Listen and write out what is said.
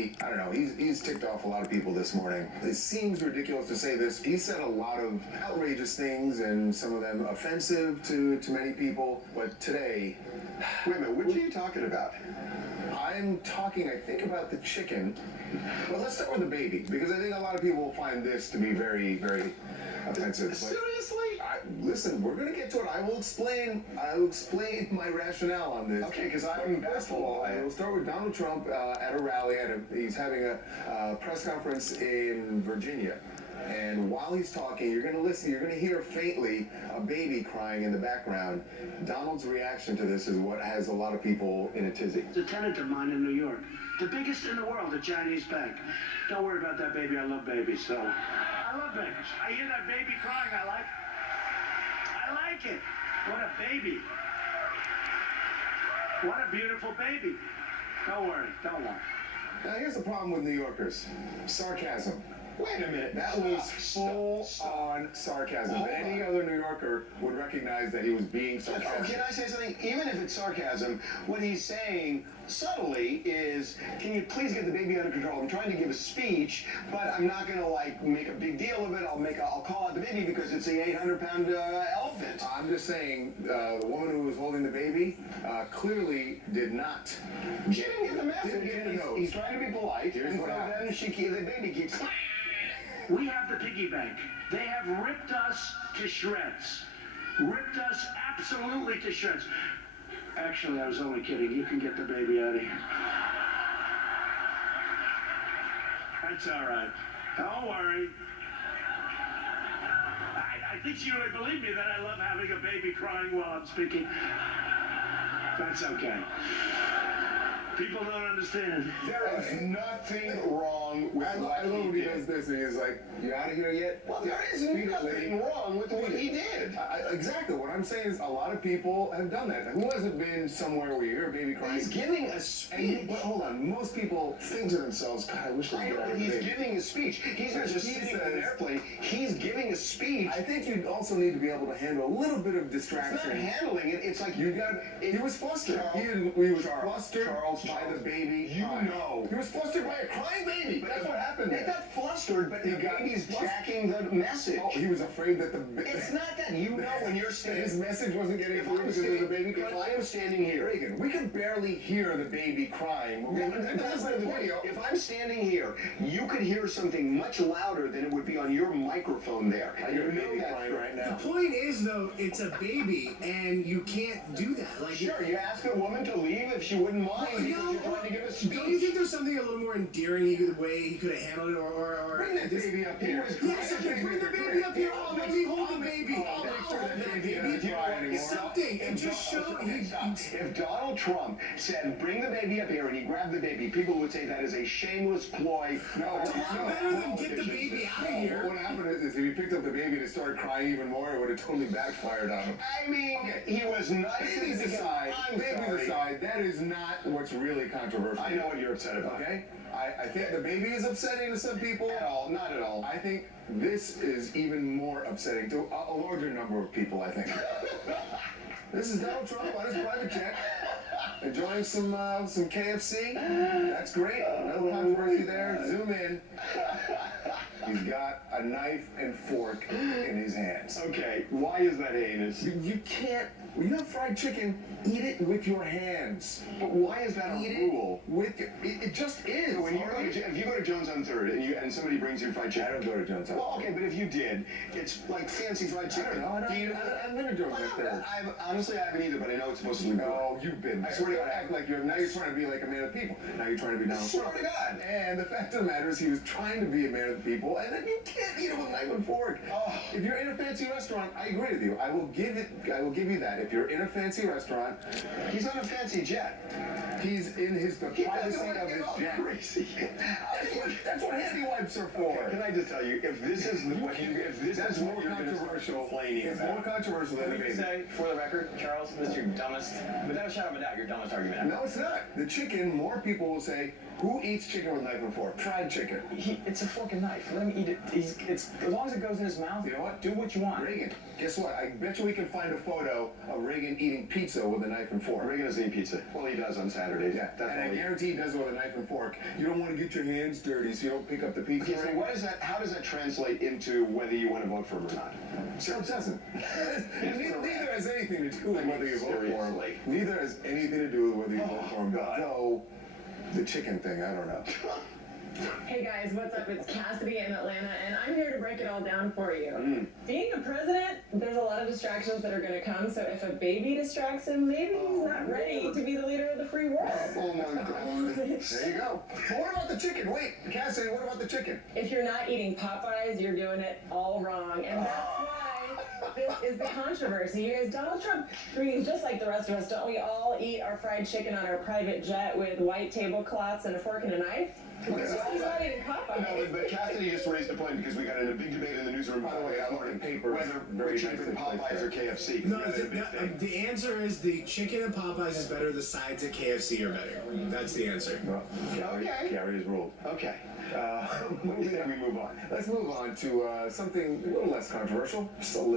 clearly, I don't know, he's ticked off a lot of people this morning. It seems ridiculous to say this. He said a lot of outrageous things, and some of them offensive to many people. But today, wait a minute, what are you talking about? I'm talking, I think, about the chicken. But let's start with the baby, because I think a lot of people will find this to be very, very offensive. Seriously? Listen, we're gonna get to it. I will explain my rationale on this. Okay, because I'm baffled. I will start with Donald Trump at a rally. He's having a press conference in Virginia. And while he's talking, you're going to listen, you're going to hear faintly a baby crying in the background. Donald's reaction to this is what has a lot of people in a tizzy. It's a tenant of mine in New York. The biggest in the world, a Chinese bank. Don't worry about that baby. I love babies, so. I love babies. I hear that baby crying. I like it. What a baby. What a beautiful baby. Don't worry. Don't worry. Now, here's the problem with New Yorkers. Sarcasm. Wait a minute. That was full-on sarcasm. Any other New Yorker would recognize that he was being sarcastic. Can I say something? Even if it's sarcasm, what he's saying subtly is, can you please get the baby under control? I'm trying to give a speech, but I'm not going to, like, make a big deal of it. I'll call out the baby because it's the 800-pound elephant. I'm just saying, the woman who was holding the baby clearly did not. She didn't get the message. He's trying to be polite. Here's what happened. Then the baby keeps... We have the piggy bank. They have ripped us to shreds. Ripped us absolutely to shreds. Actually, I was only kidding. You can get the baby out of here. That's all right. Don't worry. I think you would believe me that I love having a baby crying while I'm speaking. That's okay. People don't understand. There is nothing wrong with I love when he does this and he's like, you out of here yet? Well, there is nothing wrong with what he did. Exactly. What I'm saying is a lot of people have done that. Who hasn't been somewhere where you hear a baby crying? He's giving a speech. But hold on. Most people think to themselves, God, I wish I could get out of He's giving a speech. He's not just sitting in an airplane. He's giving a speech. I think you also need to be able to handle a little bit of distraction. It's not handling it. It's like you got. He was flustered. He was flustered by the baby. You know. He was flustered by a crying baby. That's what happened. They got flustered, but the baby's jacking the message. Oh, he was afraid that the... It's not that. You know when you're standing... His message wasn't getting through because of the baby crying. If I am standing here... Reagan, we can barely hear the baby crying. That's the video. If I'm standing here, you could hear something much louder than it would be on your microphone there. I hear a baby crying right now. The point is, though, it's a baby, and you can't do that. Like, sure, you ask a woman to leave if she wouldn't mind because you're trying to give a speech. Don't you think there's something a little more endearing the way he could have handled it, or bring that baby up here. Yes, bring the baby up here. Oh, let me hold the baby. I'll hold the baby. Something, and just show. If Donald Trump said, "Bring the baby up here," and he grabbed the baby, people would say that is a shameless ploy. No, better than get the baby out of here. What happened is, if he picked up the baby and it started crying even more, it would have totally backfired on him. I mean, he was nice. Babies aside, that is not what's really controversial. I know what you're upset about. Okay? I think the baby is upsetting to some people. At all, not at all. I think this is even more upsetting to a larger number of people, I think. This is Donald Trump on his private jet, enjoying some KFC. That's great. No controversy there. Zoom in. He's got a knife and fork in his hands. Okay, why is that heinous? You can't, when you have fried chicken, eat it with your hands. But why is that a rule? It just is. So when you if you go to Jones on 3rd and somebody brings you fried chicken. I don't go to Jones on 3rd. Well, okay, but if you did, it's like fancy fried chicken. I've been to Jones on 3rd. Honestly, I haven't either, but I know it's supposed to be good. No, you've been. I swear to God. Act like now you're trying to be like a man of the people. Now you're trying to be Donald Trump. Swear to God. And the fact of the matter is he was trying to be a man of the people, and then you can't eat it with a knife and fork. Oh. If you're in a fancy restaurant, I agree with you. I will give you that. If you're in a fancy restaurant, he's on a fancy jet. He's in the privacy of his jet. Crazy. That's what handy wipes are for. Okay, can I just tell you, if this is what you're controversial, it's more controversial than Let me say, for the record, Charles, this is your dumbest, without a shadow of a doubt, your dumbest argument ever. No, it's not. The chicken, more people will say, Who eats chicken with a knife and fork? Fried chicken. It's a fork and knife. Let him eat it. It's as long as it goes in his mouth. You know what? Do what you want. Reagan, guess what? I bet you we can find a photo of Reagan eating pizza with a knife and fork. Reagan doesn't eat pizza. Well, he does on Saturdays. Yeah, That's and all I he- guarantee he does it with a knife and fork. You don't want to get your hands dirty, so you don't pick up the pizza. Okay, so what is that? How does that translate into whether you want to vote for him or not? So it doesn't. Neither has anything to do with whether you vote for him. Seriously. Neither has anything to do with whether you vote for him. God. Though, the chicken thing, I don't know. Hey guys, what's up? It's Cassidy in Atlanta, and I'm here to break it all down for you. Being a president, there's a lot of distractions that are going to come, so if a baby distracts him, maybe he's not ready to be the leader of the free world. Oh my God. There you go. But what about the chicken? Wait, Cassidy, what about the chicken? If you're not eating Popeyes, you're doing it all wrong, and that's why this is the controversy. You guys, Donald Trump breathes just like the rest of us. Don't we all eat our fried chicken on our private jet with white tablecloths and a fork and a knife? So he's not eating Popeyes. No, but Cassidy just raised a point because we got in a big debate in the newsroom. By the way, I'm looking at papers. Whether Very which is nicely Popeyes placed or KFC. No, We had a big thing. the answer is the chicken at Popeyes is better. The sides at KFC are better. That's the answer. Well, Gary has ruled. Okay. What do you think we move on? Let's move on to something a little less controversial, just a little.